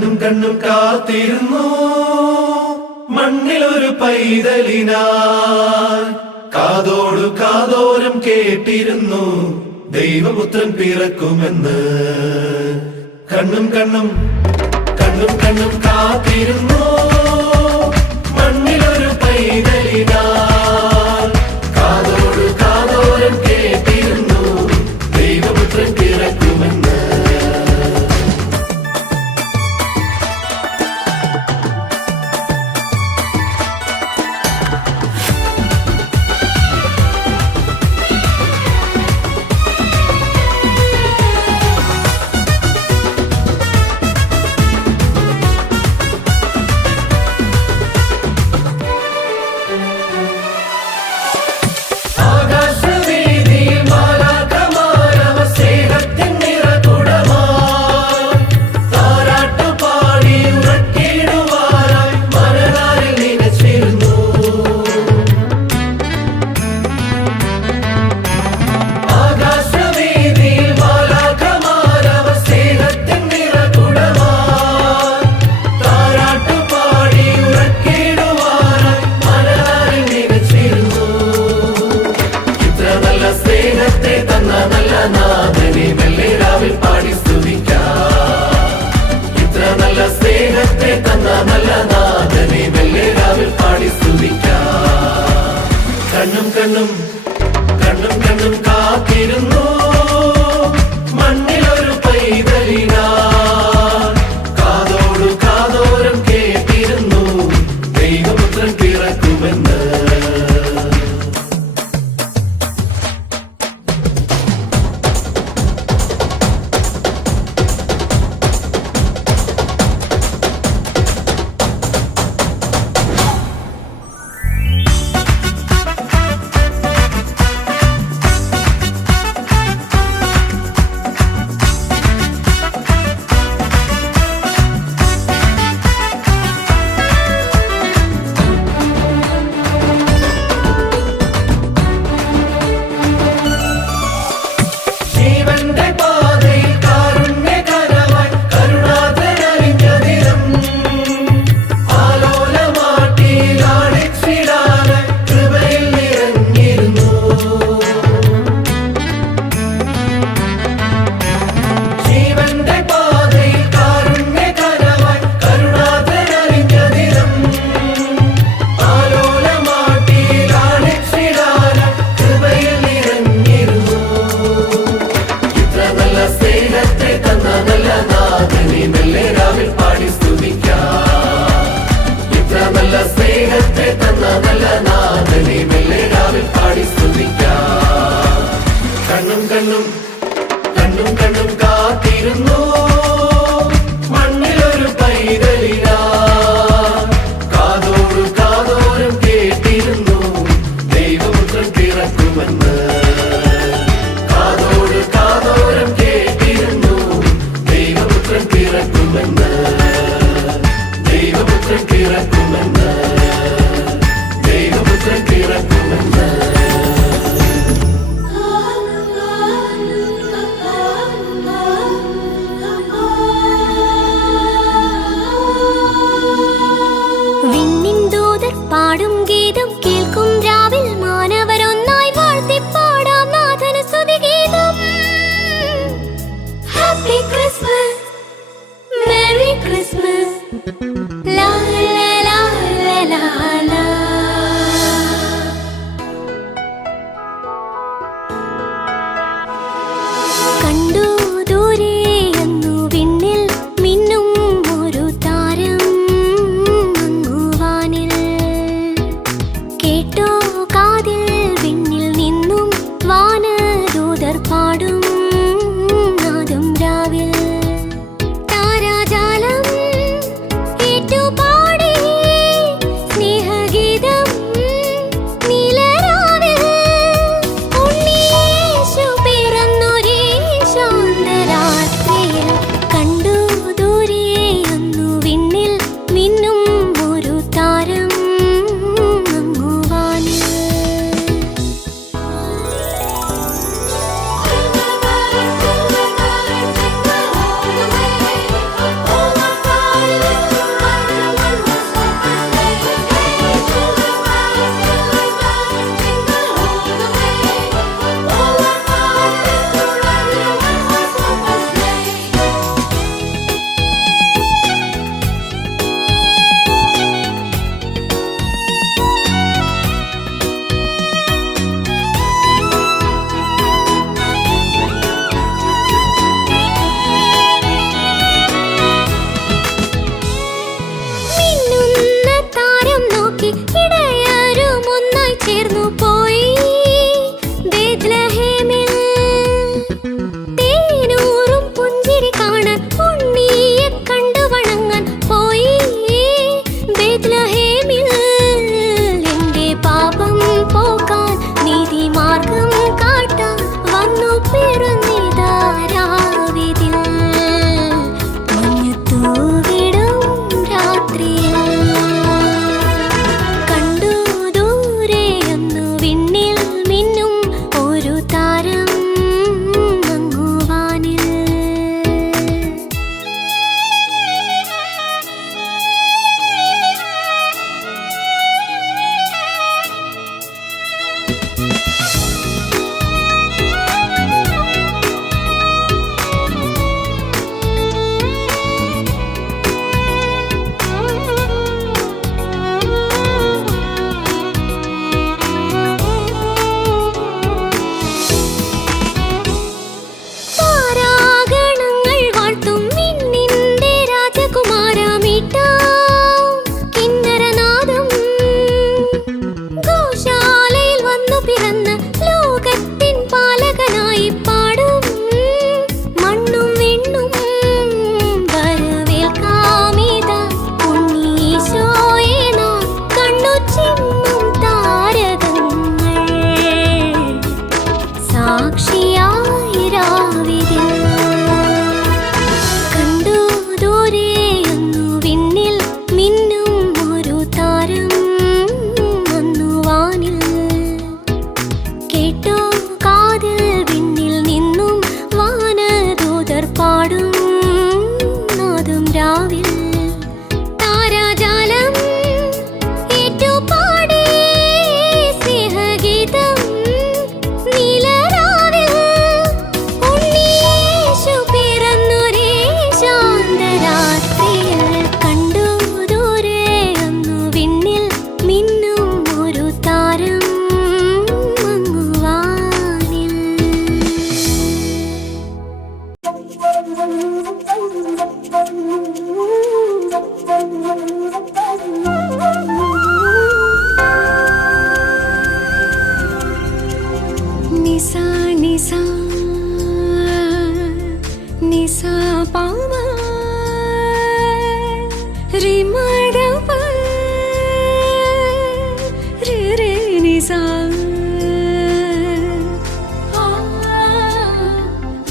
കണ്ണും കണ്ണും കാത്തിരുന്നു മണ്ണിലൊരു പൈതലിനായി. കാതോടു കാതോരം കേട്ടിരുന്നു ദൈവപുത്രൻ പിറക്കുമെന്ന്. കണ്ണും കണ്ണും കണ്ണും കണ്ണും കാത്തിരുന്നു മണ്ണിലൊരു പൈതലിനായി. കാതോടു കാതോരം കേട്ടിരുന്നു ദൈവപുത്രൻ പിറക്കുമെന്ന്. കണ്ണും കണ്ണും കണ്ണും കണ്ണും കാത്തിരുന്നു മണ്ണിലൊരു പൈതലിനായി. കാതോടു കാതോരം കേട്ടിരുന്നു ദൈവപുത്രൻ പിറക്കുമെന്ന്. കണ്ണും കണ്ണും കണ്ണും കണ്ണും കാത്തിരുന്നു മണ്ണിലൊരു പൈതലിനായി. കാതോടു കാതോരം കേട്ടിരുന്നു ദൈവപുത്രൻ പിറക്കുമെന്ന്. കാതോടു കാതോരം കേട്ടിരുന്നു ദൈവപുത്രൻ പിറക്കുമെന്ന്. ദൈവപുത്രൻ പിറക്കുമെന്ന്. ദൈവപുത്രൻ പിറക്കുമെന്ന്. ബേത്ലഹേമിൽ തേനൂറും പുഞ്ചിരി കാണാൻ ഉണ്ണിയെ കണ്ടു വണങ്ങാൻ പോയി. ബേത്ലഹേമിൽ എന്റെ പാപം പോക്കാൻ നീതിമാർഗം കാട്ടാൻ വന്നു പിറന്നിതാ രാവിതിൽ. മഞ്ഞു തൂവിടും രാത്രിയിൽ കണ്ടു ദൂരെയൊന്നു വിണ്ണിൽ മിന്നും ഒരു താരം മങ്ങുവാനിൽ. താരാഗണങ്ങൾ വാഴ്ത്തും മിന്നിന്റെ രാജകുമാരമീട്ടാം കിന്നരനാദം. ഗോശാലയിൽ വന്നു പിറന്ന് ലോകത്തിൻ പാലകനായി പാടും. മണ്ണും വിണ്ണും വരവേൽക്കാമിതാ ഉണ്ണീശോയെ നാം കണ്ണു ചിമ്മും താരകങ്ങൾ സാക്ഷിയായി രാവിതിൽ. കണ്ടു ദൂരെയൊന്നു വിണ്ണിൽ മിന്നും ഒരു താരം വന്നു വാനിൽ. കേട്ടോ കാതിൽ വിണ്ണിൽ നിന്നും വാനദൂതർ പാടും നാദം രാവിൽ. താരാജാലം ഏറ്റുപാടി സ്നേഹഗീതം നീലരാവിൽ. ഉണ്ണീശു പിറന്നൊരേ ശാന്തരാത്രിയിൽ കണ്ടു ദൂരെയൊന്നു വിണ്ണിൽ മിന്നും ഒരു താരം മങ്ങുവാനിൽ. നിസാ നിസാ നിസാ പാമ റിമഡപ രെ രെ നിസാ. ആ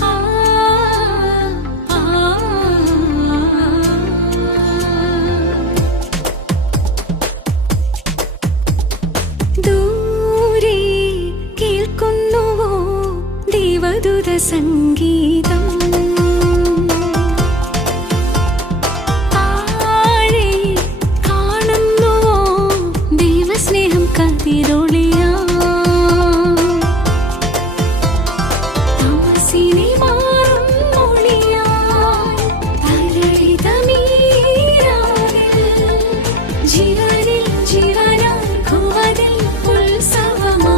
ആ ആ ദൂരെ കേൾക്കുന്നുവോ ദേവദൂത സംഗീതം. താഴെ കാണുന്നുവോ ദൈവസ്നേഹം കതിരൊളിയാ. തമസിനെ മാറും മൊഴിയായി തരളിതമീരാവിൽ. ജീവനിൽ ജീവനായി ഖുവതിൽ ഉത്സവമാ.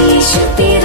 യേശു പിറ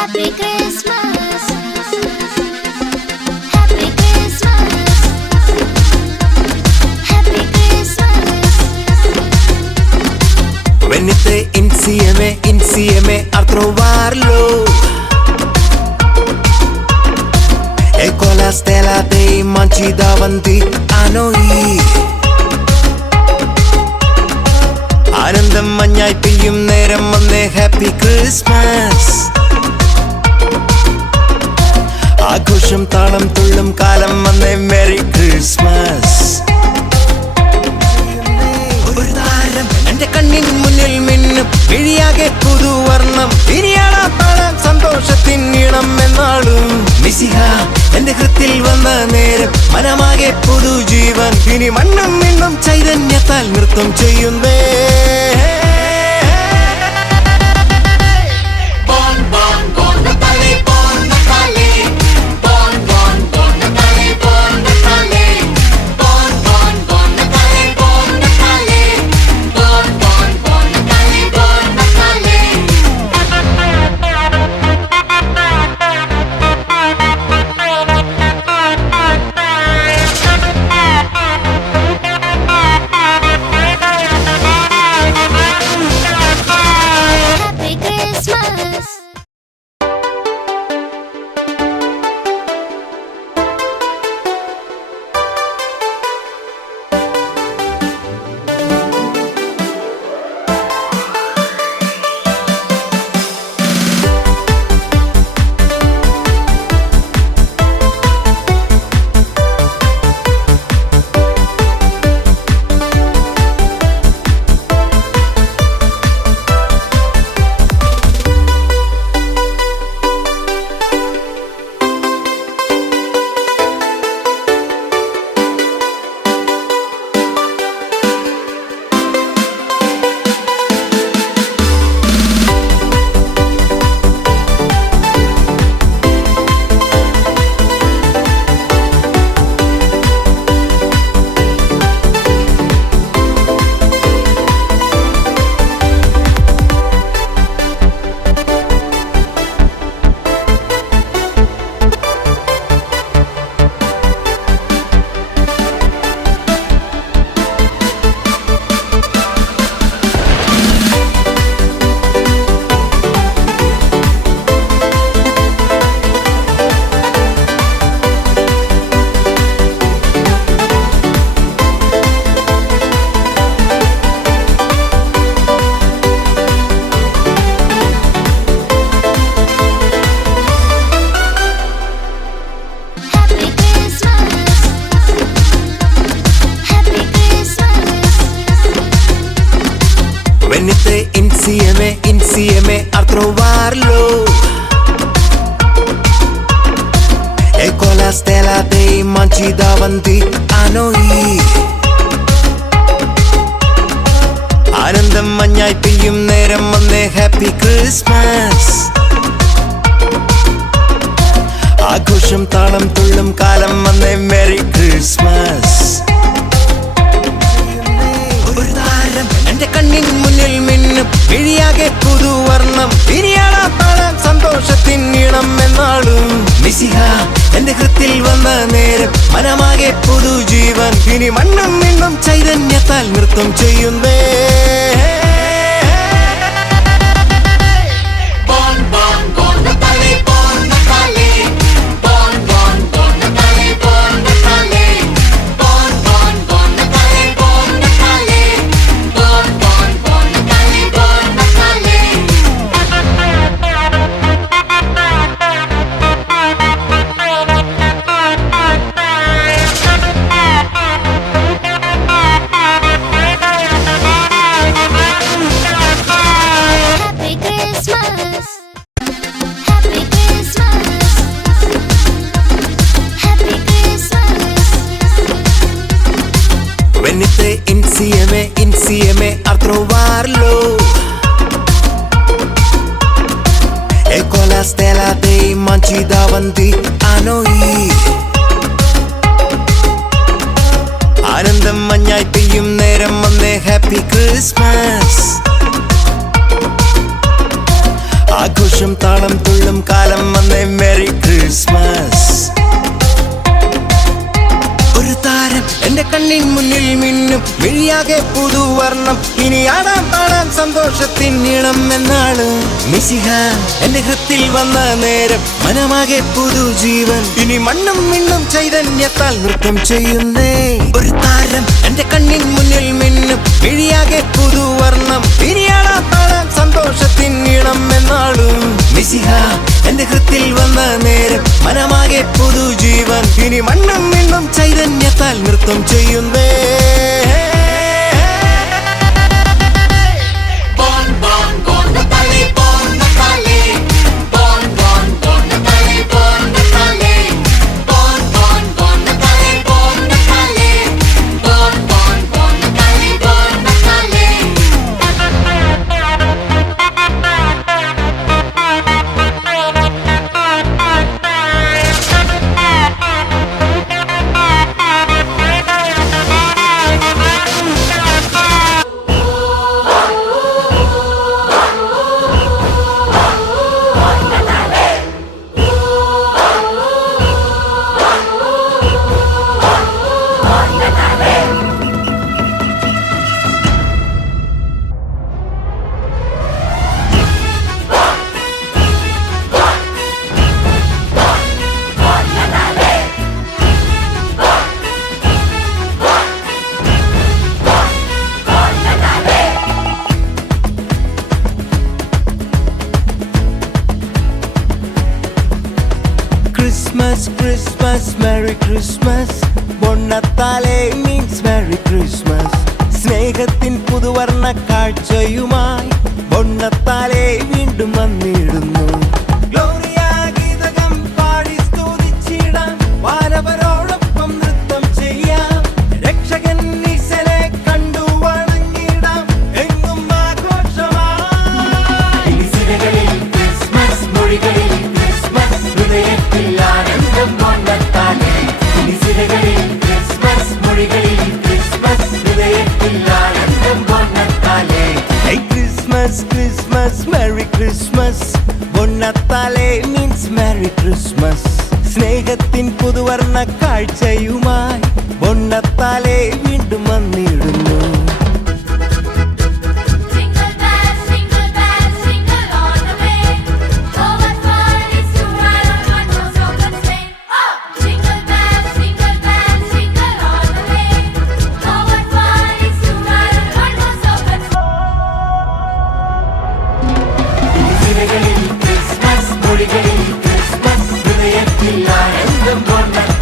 Happy Christmas. Happy Christmas. Happy Christmas. Venite insieme a trovarlo. E con la stella dei manci davanti a noi. ആനന്ദം മഞ്ഞായി പെയ്യും നേരം വന്നേ ഹാപ്പി ക്രിസ്മസ്. ആഘോഷം താളം തുള്ളും കാലം വന്നേ മെറി ക്രിസ്മസ്. ഒരു താരം എന്റെ കണ്ണിൻ മുന്നിൽ മിന്നും വിഴിയാകെ പുതുവർണ്ണം. ഇനിയാളാ താളം സന്തോഷത്തിൻ ഇണം എന്നാളും. മിശിഹ എന്റെ ഹൃത്തിൽ വന്ന നേരം മനമാകെ പുതുജീവൻ. ഇനി മണ്ണും മിണ്ണും ചൈതന്യത്താൽ നൃത്തം ചെയ്യുന്നേ. Happy Christmas. Happy Christmas. Happy Christmas. Venite insieme a trovarlo. E con la stella dei manci davanti a noi. ആനന്ദം മഞ്ഞായി പെയ്യും നേരം വന്നേ ഹാപ്പി ക്രിസ്മസ്. ആഘോഷം താളം തുള്ളും കാലം വന്നേ മെറി ക്രിസ്മസ്. ഒരു താരം എന്റെ കണ്ണിൻ മുന്നിൽ മിന്നും വിഴിയാകെ പുതുവർണ്ണം. ഇനിയാളാ താളം സന്തോഷത്തിൻ ഇണം എന്നാളും. മിശിഹ എന്റെ ഹൃത്തിൽ വന്ന നേരം മനമാകെ പുതുജീവൻ. ഇനി മണ്ണും മിണ്ണും ചൈതന്യത്താൽ നൃത്തം ചെയ്യുന്നേ. Happy Christmas. Happy Christmas. Happy Christmas. Venite insieme a trovarlo. E con la stella dei manci davanti a noi. ആനന്ദം മഞ്ഞായി പെയ്യും നേരം വന്നേ ഹാപ്പി ക്രിസ്മസ്. ആഘോഷം സന്തോഷം താളം തുള്ളും കാലം വന്നേ മെറി ക്രിസ്മസ്. ഒരു താരം എന്റെ കണ്ണിൻ മുന്നിൽ മിന്നും മിഴിയാകെ പുതുവർണ്ണം ഇനി ആടാം പാടാം സന്തോഷത്തിൻ ഇളം എന്നാള്. മിശിഹ എന്റെ ഹൃത്തിൽ വന്ന നേരം മനമാകെ പുതുജീവൻ ഇനി മണ്ണും മിണ്ണും ചൈതന്യത്താൽ നൃത്തം ചെയ്യുന്നേ. ഒരു താരം എന്റെ കണ്ണിൻ മുന്നിൽ മിന്നും മിഴിയാകെ പുതുവർണ്ണം ഇനി ആടാം പാടാം സന്തോഷത്തിൻ ഇളം എന്നാള്. മിശിഹ എന്റെ ഹൃത്തിൽ വന്ന നേരം മനമാകെ പുതുജീവൻ ഇനി മണ്ണും മിണ്ണും ചൈതന്യത്താൽ നൃത്തം ചെയ്യുന്നേ. Christmas, Christmas, Merry Christmas. പൊണ്ണത്താലേ മീൻസ് Merry Christmas. സ്നേഹത്തിൻ പുതുവർണ്ണ കാഴ്ചയുമായി പൊണ്ണത്താലേ വീണ്ടും വന്നിടുന്നു. ഗ്ലോറിയ ഗീതകം പാടി സ്തുതിച്ചിടാം, വാനവരോടൊപ്പം നൃത്തം ചെയ്യാം, രക്ഷകൻ ഈശനെ കണ്ടു വണങ്ങിടാം, എങ്ങും ആഘോഷമായി. സിരകളിൽ ക്രിസ്മസ് മൊഴികളിൽ ക്രിസ്മസ് ഹൃദയത്തിൽ ആനന്ദം കൊണ്ടെത്താനേ. സിരകളിൽ ക്രിസ്മസ് മൊഴികളിൽ ക്രിസ്മസ് ഹൃദയത്തിൽ ആനന്ദം കൊണ്ടെത്താനേ. Hey Christmas, Christmas, Merry Christmas. പൊണ്ണത്താലേ മീൻസ് Merry Christmas. സ്നേഹത്തിൻ പുതുവർണ്ണ കാഴ്ചയുമായി പൊണ്ണത്താലേ വീണ്ടും വന്നിടുന്നു. Jingle bells, jingle all the way. Oh, what fun it is to ride on one-horse open sleigh. Oh, jingle bells, jingle all the way. Oh, what fun it is to ride on one-horse open sleigh. സിരകളിൽ Christmas മൊഴികളിൽ Christmas ഹൃദയത്തിൽ ആനന്ദം കൊണ്ടെത്താനേ.